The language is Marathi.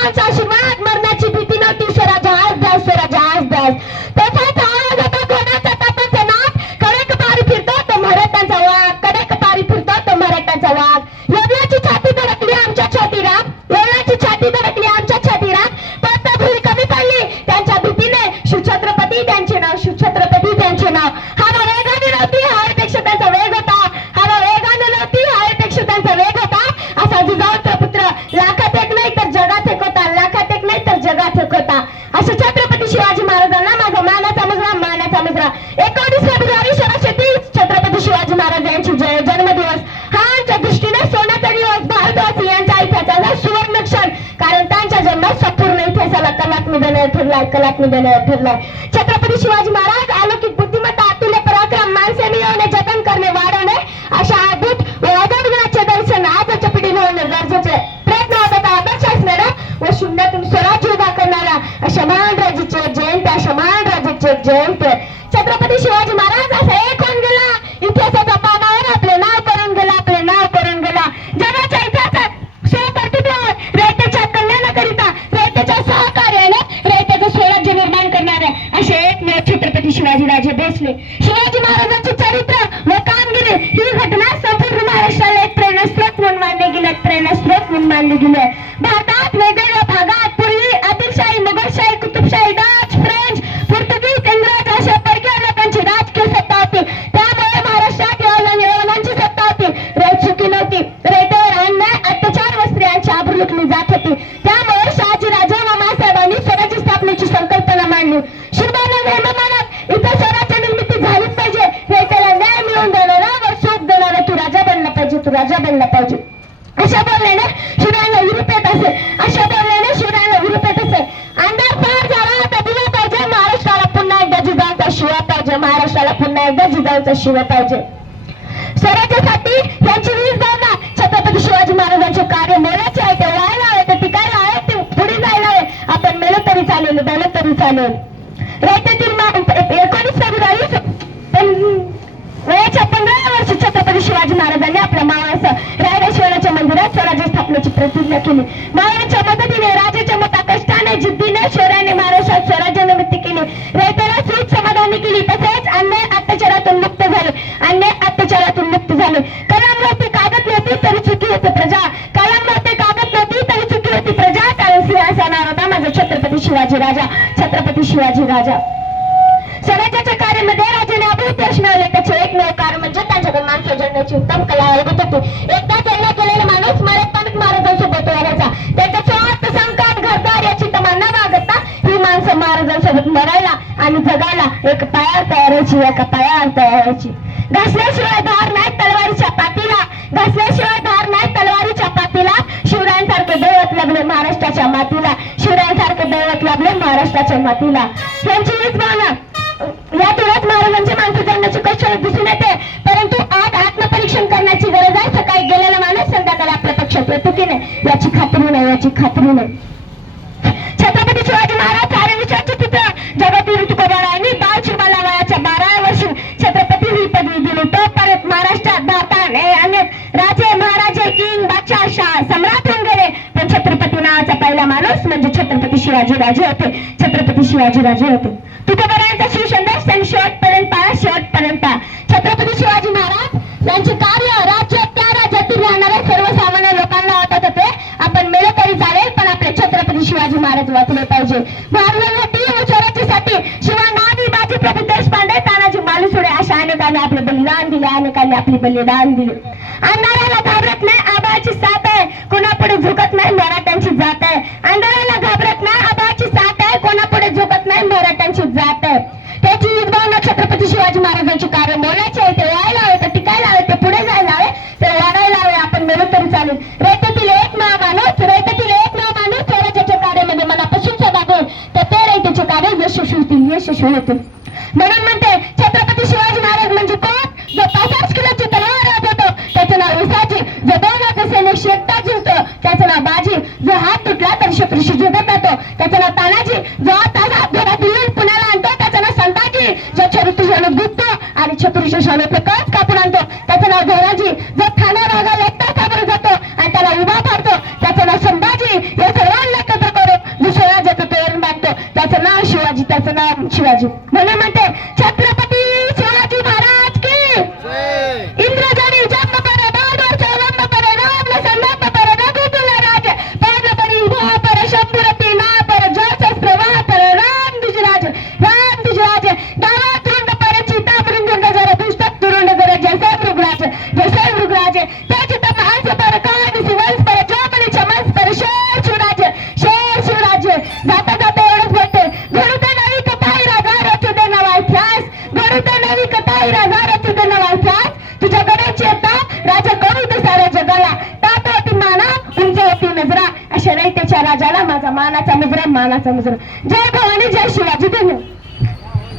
वडिलांचा आशीर्वाद, मरणाची भीती नव्हती. स्वराज्य आज द्यास, स्वराज्य आज द्यास. त्याचा आवाज होता कोणाचा तापाचा नाद. कडक पारी फिरतो तो मराठ्यांचा वाघ, कडक पारी फिरतो तो मराठ्यांचा वाघ. येवल्याची छाती धडकली आमच्या छातीराम, येवल्याची छाती धडकली आमच्या छातीराम. पण भूल कमी पडली त्यांच्या भीतीने. शिवछत्रपती त्यांचे नाव, शिवछत्रपती त्यांचे नाव. हवा वेगाने नव्हती, हवेपेक्षा त्यांचा वेग होता. हवा वेगाने नव्हती, हवेपेक्षा त्यांचा वेग होता. असा जिजाऊचा पुत्र लाखात एक नाही तर जगात एक होता, लाखात एक नाही तर जगात एक होता. अशा छत्रपती शिवाजी महाराजांना माझा मानाचा मुजरा, मानाचा मुजरा. 19 फेब्रुवारी 1630 छत्रपती शिवाजी महाराज यांची जन्मदिवस हा आमच्या दृष्टीने सोन्याचा दिवस. भारतवासी यांच्या इतिहासाचा सुवर्ण क्षण, कारण त्यांच्या जन्मात संपूर्ण इतिहासाला कलात्मक निधन ठरलाय, कलात्मक निधन ठरलाय. छत्रपती शिवाजी महाराज अलौकिक बुद्धिमत्ता, अतुल्य पराक्रम, माणसे मिळवणे, जतन करणे, वाढवणे अशा अद्भुत व अजब गुणाचे दर्शन आजच्या पिढीने होणे गरजेचे. प्रयत्न होता आदर्श असणारा व शून्यातून स्वराज्य उभा करणारा अशा महान राजाचे जयंती, अशा महान राजाचे जयंती. छत्रपती शिवाजी महाराज असा एक होऊन गेला, इतिहासाच्या पानावर आपले नाव करून गेला, आपले नाव करून गेला. जगाच्या इतिहासात स्वकर्तृत्वावर रयतेच्या कल्याणाकरिता, रयतेच्या सहकार्याने रयतेचं स्वराज्य निर्माण करणारे असे एकमेव छत्रपती शिवाजीराजे भोसले. शिवाजी महाराजांचे चरित्र व कामगिरी ही घटना संपूर्ण महाराष्ट्राला एक प्रेरणास्त्रोत म्हणून मानले गेले, प्रेरणास्त्रोत म्हणून मानले गेले. भारतात वेगवेगळ्या भागात पूर्वी आदिलशाही, मुघलशाही, कुतुबशाही, डच, फ्रेंच, पोर्तुगीज, इंग्रज अशा परकीय लोकांची राजकीय सत्ता होती. त्यामुळे महाराष्ट्रात यवनांची सत्ता होती. रयत सुखी नव्हती. रयतेवर अन्याय, अत्याचार व स्त्रियांची आबरू लुटली जात होती. त्यामुळे शहाजीराजे व मासाहेबांनी स्वराज्य स्थापनेची संकल्पना मांडली. शिवबांना नेहमी म्हणत इथे स्वराज्य निर्मिती झालीच पाहिजे. रयतेला न्याय मिळवून देणारा व सुख देणारा तू राजा बनला पाहिजे, तू राजा बनला पाहिजे. अशा बोलण्याने शिवरायांना विरूप येत असे, अशा बोलण्याने शिवरायांना विरूप येत असे. अंधार पार झाला तर दिला पाहिजे, महाराष्ट्राला पुन्हा एकदा जिजाऊचा शिवा पाहिजे, महाराष्ट्राला पुन्हा एकदा जिजाऊचा शिवा पाहिजे. स्वराज्यासाठी यांची वीज भावना छत्रपती शिवाजी महाराजांचे कार्य मोलाचे आहे. ते व्हायला हवे, ते टिकायला हवे, ते पुढे जायला हवे. आपण मेलो तरी चालेल, मेलो तरी चालेल. रयतेतील 19 फेब्रुवारी वयाच्या 15व्या वर्षी छत्रपती शिवाजी महाराजांनी आपल्या मावळ्यासह रायगड शिवरायांच्या मंदिरात स्वराज्य स्थापनेची प्रतिज्ञा केली. मावळ्यांच्या मदतीने, राजाच्या मोठ्या कष्टाने, जिद्दीने शिवरायांनी महाराष्ट्रात स्वराज्य निर्मिती केली. रयतेला सुख समाधानी केली. तसेच अन्याय अत्याचारातून मुक्त झाले, अन्याय अत्याचारातून मुक्त झाले. कलम नव्हती, कागद नव्हती तरी चुकी होती प्रजा. कलम नव्हते, कागद नव्हती तरी चुकी होती प्रजा. कारण सिंहासनावर होता माझा छत्रपती शिवाजी राजा, छत्रपती शिवाजी राजा. स्वराज्याच्या कार्यामध्ये राजाने अभिवृद्धी यश मिळवले. त्याचे एकमेव कारण म्हणजे त्यांच्याकडे माणसं जळण्याची उत्तम कला अवगत होती. एकदा जळला गेलेला माणूस मरेपर्यंत महाराजांसोबत राहायचा. त्याचा स्वार्थ, संकट, घरदार याची तमन्ना बाळगता ही माणसं महाराजांसोबत मरायला आणि जगायला एक पायावर तयारायची, एका पायावर तयारायची. घासल्याशिवाय धार नाही तलवारीच्या पातीला, घासल्याशिवाय धार नाही तलवारीच्या पातीला. शिवरायांसारखे दैवत लागले महाराष्ट्राच्या मातीला, शिवरायांसारखे दैवत लागले महाराष्ट्राच्या मातीला. यांची हीच भावना यातूनच महाराजांची माणसं जगण्याची कष्ट दिसून येते. परंतु आज आत्मपरीक्षण करण्याची गरज आहे. सकाळी गेलेला माणूस संध्याकाळी आपल्या पक्षात येतो की नाही याची खात्री नाही, याची खात्री नाही. छत्रपती शिवाजी महाराज सारे विचारचे चित्र जगद्गुरु तुकोबारायांनी बाल शिवाला वयाच्या 12व्या वर्षी छत्रपती ही पदवी दिली. तो परत महाराष्ट्रात भारताने अनेक राजे, महाराजे, किंग, बादशाह, शाह, सम्राट होऊन गेले. पण छत्रपती नावाचा पहिला माणूस म्हणजे छत्रपती शिवाजी राजे होते, छत्रपती शिवाजी राजे होते. तुकोबारायांचा शिवसंदेश त्यांनी शेवटपर्यंत पाळा, शेवटपर्यंत पाळा. छत्रपती शिवाजी महाराज यांचे कार्य राज्य त्या राज्यातील राहणाऱ्या सर्वसामान्य लोकांना वाटत होते. आपण मेलो तरी चालेल पण आपले छत्रपती शिवाजी महाराज वाचले पाहिजे. महाराजांसाठी व स्वराज्यासाठी शिवाजी, बाजी प्रभू देशपांडे, तानाजी मालुसरे अशा अनेकांनी आपले बलिदान दिले, अनेकांनी आपले बलिदान दिले. अंधाराला घाबरत नाही, आबाची साथ आहे, कोणापुढे झुकत नाही, मराठ्यांची जात आहे. अंधाराला घाबरत नाही, आबाची साथ आहे, कोणापुढे झुकत नाही, मराठ्यांची जात आहे. त्याची भावना छत्रपती शिवाजी महाराजांचे कार्य बोलायचे आहे. ते व्हायला हवे, ते टिकायला हवे, ते पुढे जायला हवे, ते वाढायला हवे. आपण मेलो तरी चालेल. रयतेतील एकमेव माणूस, रयतेतील एकमेव माणूस स्वराज्याच्या कार्यामध्ये मनापासून सहभागी तर ते रयतेचे कार्य यशस्वी होतील, यशस्वी होतील. म्हणून म्हणते छत्रपती शिवाजी महाराज म्हणजे कोण? जो 65 किलोची तलवार वाजवतो त्याचं नाव उसाजी, जो 2 लाख सैनिक शेकटा जिंकतो त्याचं नाव बाजी, जो हात तुटला तर शत्रूशी जुगत जातो त्याचं नाव तानाजी, जो तासात घोडा दिल्ली पुण्याला आणतो त्याचं नाव संताजी, जो शत्रूचे शाणू गुप्तो आणि शत्रूचे शाणू कच कापून आणतो त्याचं नाव धोराजी, जो ठाणे भागाला एकटा साबरून जातो आणि त्याला उभा पाडतो त्याचं नाव संभाजी. या सर्वांना एकत्र शिवाजी. म्हणून म्हणते छत्रपती शिवाजी महाराज की इंद्रजनी जन्म पर बाडवर चौलंब पर रामला संदर्भ पर रघुकुल राज पर्ण परी भा पर शंभुरती ना पर जशस्त्र वा पर राम दुजराज डावा तृंड पर चिता मृंगुंड जर दुष्ट तुरुंड जर जैसे मृगराज त्याची तम हंस पर कान सिवंस पर चोमनी चमस पर शेर शिवराज जाता जाता एवढंच बोलते घडूते नवी कथा राजा तुझे नवा इतिहास घडूते नवी कथा राजा तुझे नवा इतिहास तुझ्या गडाची आता राजा करू दे साऱ्या जगाला ताट होती माना उंच होती नजरा अशा रयतेच्या राजाला माझा मानाचा मुजरा जय भवानी जय शिवाजी.